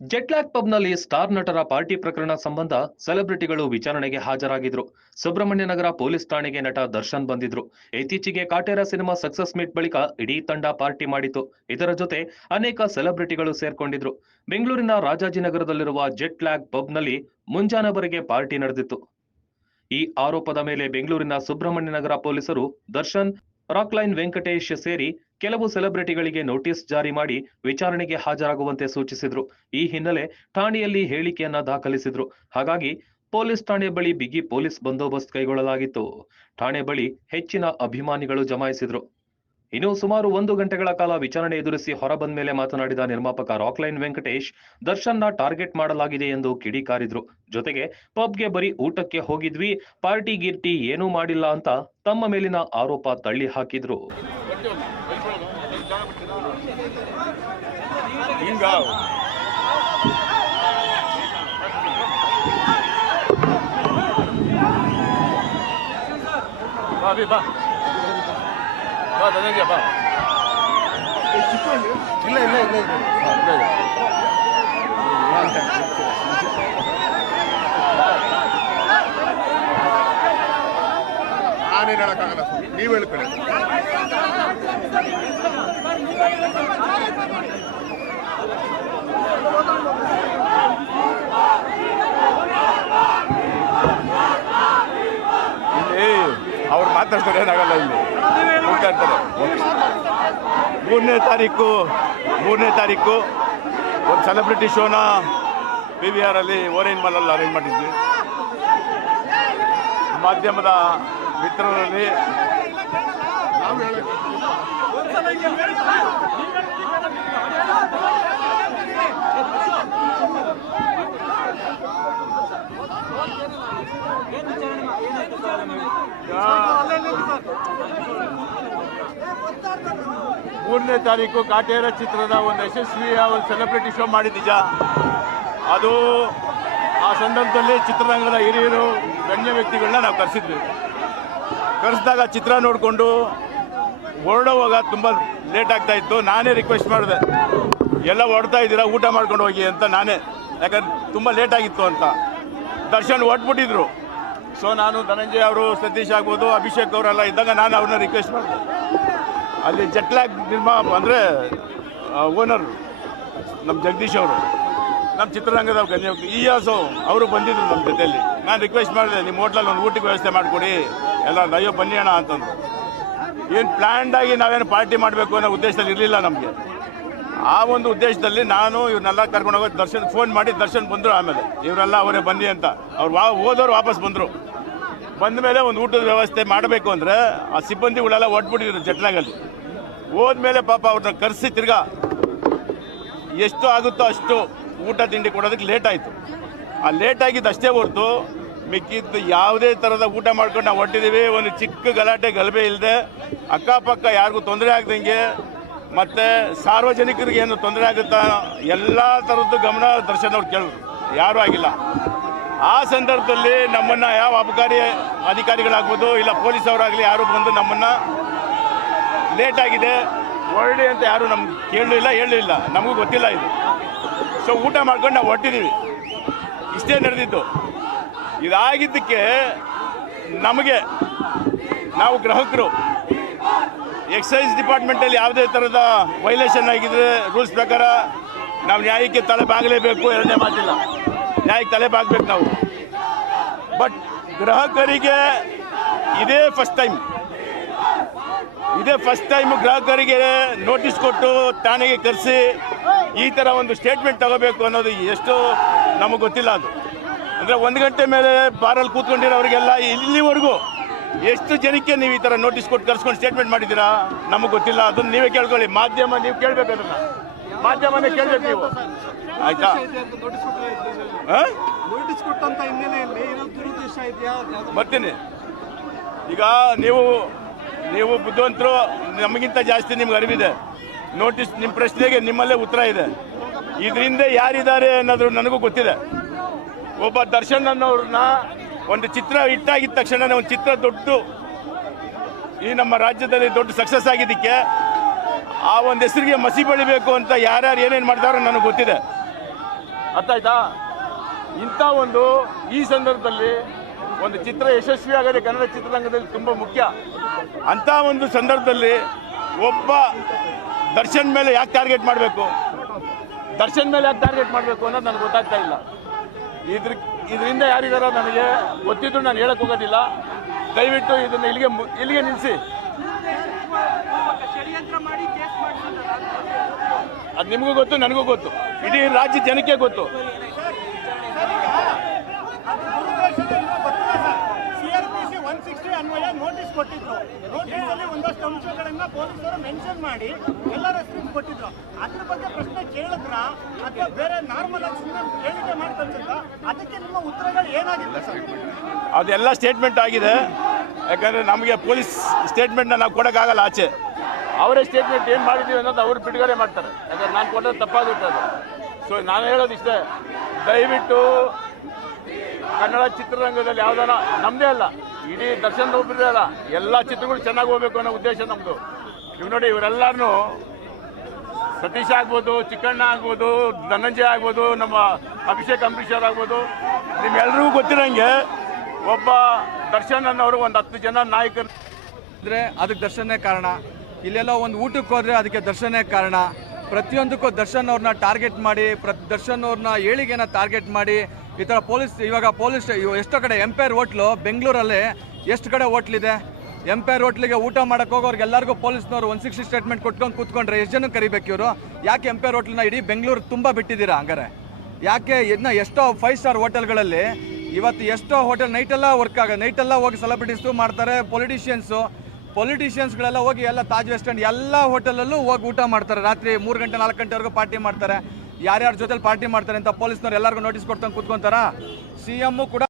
ಜೆಟ್ಲ್ಯಾಕ್ ಪಬ್ನಲ್ಲಿ star ನಟರ party ಪ್ರಕರಣ ಸಂಬಂಧ ಸೆಲೆಬ್ರಿಟಿಗಳು ವಿಚಾರಣೆಗೆ ಹಾಜರಾಗಿದ್ರು. ಸುಬ್ರಹ್ಮಣ್ಯ ನಗರ ಪೊಲೀಸ್ ಠಾಣೆಗೆ ನಟ ದರ್ಶನ್ ಬಂದಿದ್ರು. ಇತ್ತೀಚೆಗೆ ಕಾಟೇರ ಸಿನಿಮಾ ಸಕ್ಸಸ್ ಮೀಟ್ ಬಳಿಕ ಇಡೀ ತಂಡ ಪಾರ್ಟಿ ಮಾಡಿತ್ತು. ಇದರ ಜೊತೆ ಅನೇಕ ಸೆಲೆಬ್ರಿಟಿಗಳು ಸೇರ್ಕೊಂಡಿದ್ರು. ಬೆಂಗಳೂರಿನ ರಾಜಾಜಿನಗರದಲ್ಲಿರುವ ಜೆಟ್ಲ್ಯಾಕ್ ಪಬ್ನಲ್ಲಿ ಮುಂಜಾನೆವರೆಗೆ ಪಾರ್ಟಿ ನಡೆದಿತ್ತು. ಈ ಆರೋಪದ ಮೇಲೆ ಬೆಂಗಳೂರಿನ ಸುಬ್ರಹ್ಮಣ್ಯ ನಗರ ಪೊಲೀಸರು ದರ್ಶನ್, ರಾಕ್ಲೈನ್ ವೆಂಕಟೇಶ್ ಸೇರಿ ಕೆಲವು ಸೆಲೆಬ್ರಿಟಿಗಳಿಗೆ ನೋಟಿಸ್ ಜಾರಿ ಮಾಡಿ ವಿಚಾರಣೆಗೆ ಹಾಜರಾಗುವಂತೆ ಸೂಚಿಸಿದ್ರು. ಈ ಹಿನ್ನೆಲೆ ಠಾಣೆಯಲ್ಲಿ ಹೇಳಿಕೆಯನ್ನ ದಾಖಲಿಸಿದ್ರು. ಹಾಗಾಗಿ ಪೊಲೀಸ್ ಠಾಣೆ ಬಳಿ ಬಿಗಿ ಪೊಲೀಸ್ ಬಂದೋಬಸ್ತ್ ಕೈಗೊಳ್ಳಲಾಗಿತ್ತು. ಠಾಣೆ ಬಳಿ ಹೆಚ್ಚಿನ ಅಭಿಮಾನಿಗಳು ಜಮಾಯಿಸಿದ್ರು. ಇನ್ನು ಸುಮಾರು 1 ಗಂಟೆಗಳ ಕಾಲ ವಿಚಾರಣೆ ಎದುರಿಸಿ ಹೊರಬಂದ ಮೇಲೆ ಮಾತನಾಡಿದ ನಿರ್ಮಾಪಕ ರಾಕ್ಲೈನ್ ವೆಂಕಟೇಶ್, ದರ್ಶನ್ನ ಟಾರ್ಗೆಟ್ ಮಾಡಲಾಗಿದೆ ಎಂದು ಕಿಡಿಕಾರಿದ್ರು. ಜೊತೆಗೆ ಪಬ್ಗೆ ಬರೀ ಊಟಕ್ಕೆ ಹೋಗಿದ್ವಿ, ಪಾರ್ಟಿ ಗಿರ್ಟಿ ಏನೂ ಮಾಡಿಲ್ಲ ಅಂತ ತಮ್ಮ ಮೇಲಿನ ಆರೋಪ ತಳ್ಳಿ ಹಾಕಿದ್ರು. ನಾನೇನು ಹೇಳಕ್ಕಾಗಲ್ಲ, ನೀವು ಹೇಳ್ಕೊಳ್ಳಿ. ಅವ್ರು ಮಾತಾಡ್ತಾರೆ, ಏನಾಗಲ್ಲ. ಇಲ್ಲಿ ಮಾತಾಡ್ತಾರೆ. 3ನೇ ತಾರೀಕು ಒಂದು ಸೆಲೆಬ್ರಿಟಿ ಶೋನ PVR ಅಲ್ಲಿ ಓರೇನ್ ಮಾಲಲ್ಲಿ ಅರೇಂಜ್ ಮಾಡಿದ್ವಿ. ಮಾಧ್ಯಮದ ಮಿತ್ರರಲ್ಲಿ ಮೂರನೇ ತಾರೀಕು ಕಾಟೇರ ಚಿತ್ರದ ಒಂದು ಯಶಸ್ವಿಯ ಒಂದು ಸೆಲೆಬ್ರಿಟಿ ಶೋ ಮಾಡಿದ ನಿಜ. ಅದು ಆ ಸಂದರ್ಭದಲ್ಲಿ ಚಿತ್ರರಂಗದ ಹಿರಿಯರು ಗಣ್ಯ ವ್ಯಕ್ತಿಗಳನ್ನ ನಾವು ಕರೆಸಿದಾಗ ಚಿತ್ರ ನೋಡಿಕೊಂಡು ಹೊರಡುವಾಗ ತುಂಬ ಲೇಟ್ ಆಗ್ತಾ ಇತ್ತು. ನಾನೇ ರಿಕ್ವೆಸ್ಟ್ ಮಾಡಿದೆ, ಎಲ್ಲ ಹೊರಡ್ತಾ ಇದ್ದೀರಾ, ಊಟ ಮಾಡ್ಕೊಂಡು ಹೋಗಿ ಅಂತ ನಾನೇ, ಯಾಕಂದ್ರೆ ತುಂಬ ಲೇಟ್ ಆಗಿತ್ತು ಅಂತ. ದರ್ಶನ್ ಹೊರಟ್ಬಿಟ್ಟಿದ್ರು. ಸೊ ನಾನು ಧನಂಜಯ್ ಅವರು, ಸತೀಶ್ ಆಗ್ಬೋದು, ಅಭಿಷೇಕ್ ಅವರೆಲ್ಲ ಇದ್ದಾಗ ನಾನು ಅವ್ರನ್ನ ರಿಕ್ವೆಸ್ಟ್ ಮಾಡಿದೆ. ಅಲ್ಲಿ ಜೆಟ್ಲ್ಯಾಕ್ ಅಂದರೆ ಓನರ್ ನಮ್ಮ ಜಗದೀಶ್ ಅವರು, ನಮ್ಮ ಚಿತ್ರರಂಗದ ಗಣ್ಯ ಇಯಾಸು ಅವರು ಬಂದಿದ್ರು ನಮ್ಮ ಜೊತೆಯಲ್ಲಿ. ನಾನು ರಿಕ್ವೆಸ್ಟ್ ಮಾಡಿದೆ, ನಿಮ್ಮ ಹೋಟ್ಲಲ್ಲಿ ಒಂದು ಊಟಕ್ಕೆ ವ್ಯವಸ್ಥೆ ಮಾಡಿಕೊಡಿ, ಎಲ್ಲ ಅಯ್ಯೋ ಬನ್ನಿ ಅಣ್ಣ ಅಂತಂದ್ರು. ಏನು ಪ್ಲ್ಯಾಂಡಾಗಿ ನಾವೇನು ಪಾರ್ಟಿ ಮಾಡಬೇಕು ಅನ್ನೋ ಉದ್ದೇಶದಲ್ಲಿ ಇರಲಿಲ್ಲ ನಮಗೆ. ಆ ಒಂದು ಉದ್ದೇಶದಲ್ಲಿ ನಾನು ಇವ್ರನ್ನೆಲ್ಲ ಕರ್ಕೊಂಡು ಹೋಗಿ ದರ್ಶನ್ ಫೋನ್ ಮಾಡಿ ದರ್ಶನ್ ಬಂದರು. ಆಮೇಲೆ ಇವರೆಲ್ಲ ಅವರೇ ಬನ್ನಿ ಅಂತ ಅವ್ರು ಹೋದವ್ರು ವಾಪಸ್ ಬಂದರು. ಬಂದ ಮೇಲೆ ಒಂದು ಊಟದ ವ್ಯವಸ್ಥೆ ಮಾಡಬೇಕು ಅಂದರೆ ಆ ಸಿಬ್ಬಂದಿಗಳೆಲ್ಲ ಹೊಟ್ಬಿಟ್ಟಿದ್ರು ಜೆಟ್ಲ್ಯಾಗಲ್ಲಿ. ಹೋದ್ಮೇಲೆ ಪಾಪ ಅವ್ರನ್ನ ಕರೆಸಿ ತಿರ್ಗಾ ಎಷ್ಟು ಆಗುತ್ತೋ ಅಷ್ಟು ಊಟ ತಿಂಡಿ ಕೊಡೋದಕ್ಕೆ ಲೇಟ್ ಆಯಿತು. ಆ ಲೇಟ್ ಆಗಿದ್ದು ಅಷ್ಟೇ ಹೊರತು ಮಿಕ್ಕಿದ್ದು ಯಾವುದೇ ಥರದ ಊಟ ಮಾಡ್ಕೊಂಡು ನಾವು ಹೊಟ್ಟಿದ್ದೀವಿ. ಒಂದು ಚಿಕ್ಕ ಗಲಾಟೆ ಗಲಭೆ ಇಲ್ಲದೆ, ಅಕ್ಕಪಕ್ಕ ಯಾರಿಗೂ ತೊಂದರೆ ಆಗ್ದಂಗೆ, ಮತ್ತು ಸಾರ್ವಜನಿಕರಿಗೆ ಏನು ತೊಂದರೆ ಆಗುತ್ತಾ ಎಲ್ಲ ಥರದ್ದು ಗಮನ ದರ್ಶನ್ ಅವ್ರು ಕೇಳಿದ್ರು, ಯಾರೂ ಆಗಿಲ್ಲ. ಆ ಸಂದರ್ಭದಲ್ಲಿ ನಮ್ಮನ್ನು ಯಾವ ಅಬಕಾರಿ ಅಧಿಕಾರಿಗಳಾಗ್ಬೋದು ಇಲ್ಲ ಪೊಲೀಸ್ ಅವರಾಗಲಿ ಯಾರು ಬಂದು ನಮ್ಮನ್ನು ಲೇಟ್ ಆಗಿದೆ ಹೊರಡಿ ಅಂತ ಯಾರು ನಮ್ಗೆ ಹೇಳಲಿಲ್ಲ, ನಮಗೂ ಗೊತ್ತಿಲ್ಲ ಇದು. ಸೊ ಊಟ ಮಾಡ್ಕೊಂಡು ನಾವು ಹೊಟ್ಟಿದ್ದೀವಿ, ಇಷ್ಟೇ ನಡೆದಿದ್ದು. ಇದಾಗಿದ್ದಕ್ಕೆ ನಮಗೆ, ನಾವು ಗ್ರಾಹಕರು, ಎಕ್ಸೈಸ್ ಡಿಪಾರ್ಟ್ಮೆಂಟಲ್ಲಿ ಯಾವುದೇ ಥರದ ವೈಲೇಷನ್ ಆಗಿದ್ರೆ ರೂಲ್ಸ್ ಪ್ರಕಾರ ನಾವು ನ್ಯಾಯಕ್ಕೆ ತಲೆ ಬಾಗಲೇಬೇಕು, ಎರಡನೇ ಮಾತಿಲ್ಲ, ನ್ಯಾಯಕ್ಕೆ ತಲೆ ಬಾಗಬೇಕು ನಾವು. ಬಟ್ ಗ್ರಾಹಕರಿಗೆ ಇದೇ ಫಸ್ಟ್ ಟೈಮ್ ಗ್ರಾಹಕರಿಗೆ ನೋಟಿಸ್ ಕೊಟ್ಟು ಠಾಣೆಗೆ ಕರೆಸಿ ಈ ಥರ ಒಂದು ಸ್ಟೇಟ್ಮೆಂಟ್ ತಗೋಬೇಕು ಅನ್ನೋದು ಎಷ್ಟು ನಮಗೆ ಗೊತ್ತಿಲ್ಲ. ಅದು ಅಂದರೆ 1 ಗಂಟೆ ಮೇಲೆ ಬಾರಲ್ಲಿ ಕೂತ್ಕೊಂಡಿರೋರಿಗೆಲ್ಲ ಇಲ್ಲಿವರೆಗೂ ಎಷ್ಟು ಜನಕ್ಕೆ ನೀವು ಈ ಥರ ನೋಟಿಸ್ ಕೊಟ್ಟು ಕರ್ಸ್ಕೊಂಡು ಸ್ಟೇಟ್ಮೆಂಟ್ ಮಾಡಿದ್ದೀರಾ ನಮಗೆ ಗೊತ್ತಿಲ್ಲ. ಅದನ್ನು ನೀವೇ ಕೇಳ್ಕೊಳ್ಳಿ, ಮಾಧ್ಯಮ ನೀವು ಕೇಳಬೇಕು, ಅದನ್ನು ಮಾಧ್ಯಮನೇ ಕೇಳಬೇಕು ನೀವು, ಆಯಿತಾ? ಬರ್ತೀನಿ. ಈಗ ನೀವು ಬುದ್ಧಿವಂತರು, ನಮಗಿಂತ ಜಾಸ್ತಿ ನಿಮ್ಗೆ ಅರಿವಿದೆ. ನೋಟಿಸ್ ನಿಮ್ಮ ಪ್ರಶ್ನೆಗೆ ನಿಮ್ಮಲ್ಲೇ ಉತ್ತರ ಇದೆ. ಇದರಿಂದ ಯಾರಿದ್ದಾರೆ ಅನ್ನೋದು ನನಗೂ ಗೊತ್ತಿದೆ. ಒಬ್ಬ ದರ್ಶನ್ ಅನ್ನೋರನ್ನ ಒಂದು ಚಿತ್ರ ಹಿಟ್ಟಾಗಿದ್ದ ತಕ್ಷಣ ಒಂದು ಚಿತ್ರ ಈ ನಮ್ಮ ರಾಜ್ಯದಲ್ಲಿ ದೊಡ್ಡ ಸಕ್ಸಸ್ ಆಗಿದ್ದಕ್ಕೆ ಆ ಒಂದು ಹೆಸರಿಗೆ ಮಸಿ ಬೆಳಿಬೇಕು ಅಂತ ಯಾರ್ಯಾರು ಏನೇನು ಮಾಡ್ತಾರೋ ನನಗೆ ಗೊತ್ತಿದೆ. ಅರ್ಥ ಆಯ್ತಾ? ಇಂಥ ಒಂದು ಈ ಸಂದರ್ಭದಲ್ಲಿ ಒಂದು ಚಿತ್ರ ಯಶಸ್ವಿ ಆಗದೆ ಕನ್ನಡ ಚಿತ್ರರಂಗದಲ್ಲಿ ತುಂಬ ಮುಖ್ಯ. ಅಂಥ ಒಂದು ಸಂದರ್ಭದಲ್ಲಿ ಒಬ್ಬ ದರ್ಶನ್ ಮೇಲೆ ಯಾಕೆ ಟಾರ್ಗೆಟ್ ಮಾಡಬೇಕು ಅನ್ನೋದು ನನಗೆ ಗೊತ್ತಾಗ್ತಾ ಇಲ್ಲ. ಇದರಿಂದ ಯಾರಿಗಾರ ನನಗೆ ಗೊತ್ತಿದ್ದು ನಾನು ಹೇಳಕ್ಕೆ ಹೋಗೋದಿಲ್ಲ. ದಯವಿಟ್ಟು ಇದನ್ನು ಇಲ್ಲಿಗೆ ನಿಲ್ಲಿಸಿ. ಅದು ನಿಮಗೂ ಗೊತ್ತು, ನನಗೂ ಗೊತ್ತು, ಇಡೀ ರಾಜ್ಯ ಜನಕ್ಕೆ ಗೊತ್ತು. CRPC 160 ಅನ್ವಯ ನೋಟಿಸ್ ಕೊಟ್ಟಿದ್ರು. ನೋಟಿಸ್ ಅಲ್ಲಿ ಒಂದಷ್ಟು ಅಂಶಗಳನ್ನ ಪೊಲೀಸರು ಮೆನ್ಷನ್ ಮಾಡಿ ಎಲ್ಲರ ಹೆಸರಿಗೆ ಕೊಟ್ಟಿದ್ರು. ಅದ್ರ ಬಗ್ಗೆ ಪ್ರಶ್ನೆ ಕೇಳಿದ್ರ ಅಥವಾ ಬೇರೆ ನಾರ್ಮಲ್ ಆಗಿ ಸುಮ್ಮನೆ ಹೇಳಿಕೆ ಮಾಡಿ ಕಳ್ಸಿದ್ರ? ಅದಕ್ಕೆ ನಿಮ್ಮ ಉತ್ತರಗಳು ಏನಾಗಿತ್ತು ಸರ್? ಅದೆಲ್ಲ ಸ್ಟೇಟ್ಮೆಂಟ್ ಆಗಿದೆ. ಯಾಕಂದರೆ ನಮಗೆ ಪೊಲೀಸ್ ಸ್ಟೇಟ್ಮೆಂಟ್ನ ನಾವು ಕೊಡೋಕ್ಕಾಗಲ್ಲ ಆಚೆ. ಅವರೇ ಸ್ಟೇಟ್ಮೆಂಟ್ ಏನು ಮಾಡಿದ್ದೀವಿ ಅನ್ನೋದು ಅವರು ಬಿಡುಗಡೆ ಮಾಡ್ತಾರೆ. ಯಾಕಂದ್ರೆ ನಾನು ಕೊಟ್ಟದ್ದು ತಪ್ಪಾಗುತ್ತೆ ಅದು. ಸೊ ನಾನು ಹೇಳೋದಿಷ್ಟೇ, ದಯವಿಟ್ಟು ಕನ್ನಡ ಚಿತ್ರರಂಗದಲ್ಲಿ ಯಾವುದಾರ ನಮ್ಮದೇ ಅಲ್ಲ, ಇಡೀ ದರ್ಶನ್ ಒಬ್ಬರೇ ಅಲ್ಲ, ಎಲ್ಲ ಚಿತ್ರಗಳು ಚೆನ್ನಾಗಿ ಹೋಗ್ಬೇಕು ಅನ್ನೋ ಉದ್ದೇಶ ನಮ್ಮದು. ಇವು ನೋಡಿ, ಇವರೆಲ್ಲರೂ ಸತೀಶ್ ಆಗ್ಬೋದು, ಚಿಕ್ಕಣ್ಣ ಆಗ್ಬೋದು, ಧನಂಜಯ ಆಗ್ಬೋದು, ನಮ್ಮ ಅಭಿಷೇಕ್ ಅಂಬರೀಷರ್ ಆಗ್ಬೋದು, ನಿಮ್ಮೆಲ್ಲರಿಗೂ ಗೊತ್ತಿರೋಂಗೆ ಒಬ್ಬ ದರ್ಶನ್ ಅನ್ನೋರು ಒಂದು 10 ಜನ ನಾಯಕರು ಇದ್ರೆ ಅದಕ್ಕೆ ದರ್ಶನೇ ಕಾರಣ. ಇಲ್ಲೆಲ್ಲ ಒಂದು ಊಟಕ್ಕೆ ಹೋದರೆ ಅದಕ್ಕೆ ದರ್ಶನೇ ಕಾರಣ. ಪ್ರತಿಯೊಂದಕ್ಕೂ ದರ್ಶನ್ ಅವ್ರನ್ನ ಟಾರ್ಗೆಟ್ ಮಾಡಿ, ದರ್ಶನ್ ಅವ್ರನ್ನ ಏಳಿಗೆನ ಟಾರ್ಗೆಟ್ ಮಾಡಿ ಈ ಥರ ಇವಾಗ ಪೊಲೀಸ್ ಎಷ್ಟೋ ಕಡೆ ಎಂಪೈರ್ ಹೋಟ್ಲು ಬೆಂಗಳೂರಲ್ಲಿ ಎಷ್ಟು ಕಡೆ ಹೋಟ್ಲಿದೆ. ಎಂಪೈರ್ ಹೋಟ್ಲಿಗೆ ಊಟ ಮಾಡೋಕೆ ಹೋಗೋರ್ಗೆಲ್ಲರಿಗೂ ಪೊಲೀಸ್ನವ್ರು 160 ಸ್ಟೇಟ್ಮೆಂಟ್ ಕೊಟ್ಕೊಂಡು ಕೂತ್ಕೊಂಡ್ರೆ ಎಷ್ಟು ಜನ ಕರಿಬೇಕು ಇವರು? ಯಾಕೆ ಎಂಪೈರ್ ಹೋಟ್ಲನ್ನ ಇಡೀ ಬೆಂಗಳೂರು ತುಂಬ ಬಿಟ್ಟಿದ್ದೀರಾ ಹಂಗಾರೆ? ಯಾಕೆ ಇದನ್ನ ಎಷ್ಟೋ 5 ಸ್ಟಾರ್ ಹೋಟೆಲ್ಗಳಲ್ಲಿ ಇವತ್ತು ಎಷ್ಟೋ ಹೋಟೆಲ್ ನೈಟೆಲ್ಲ ವರ್ಕ್ ನೈಟೆಲ್ಲ ಹೋಗಿ ಸೆಲೆಬ್ರಿಟೀಸು ಮಾಡ್ತಾರೆ. ಪೊಲಿಟಿಷಿಯನ್ಸ್ಗಳೆಲ್ಲ ಹೋಗಿ ಎಲ್ಲ ತಾಜ್ ವೆಸ್ಟ್ ಎಲ್ಲ ಹೋಟೆಲಲ್ಲೂ ಹೋಗಿ ಊಟ ಮಾಡ್ತಾರೆ. ರಾತ್ರಿ 3 ಗಂಟೆ 4 ಗಂಟೆವರೆಗೂ ಪಾರ್ಟಿ ಮಾಡ್ತಾರೆ. ಯಾರ್ಯಾರ ಜೊತೆಲಿ ಪಾರ್ಟಿ ಮಾಡ್ತಾರೆ ಅಂತ ಪೊಲೀಸ್ನವ್ರು ಎಲ್ಲರಿಗೂ ನೋಟಿಸ್ ಕೊಡ್ತಂಗೆ ಕೂತ್ಕೊಂತಾರ. CM ಕೂಡ